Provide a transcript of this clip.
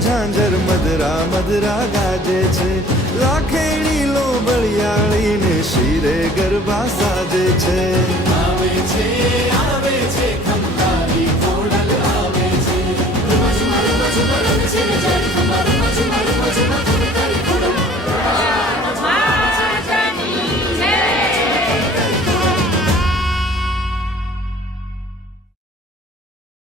ઝાંઝર મધરા મધરા ગાજે છે, લાખેડી લો બળિયાળીને શિરે ગરબા સાજે છે. આવે છે ખંભાત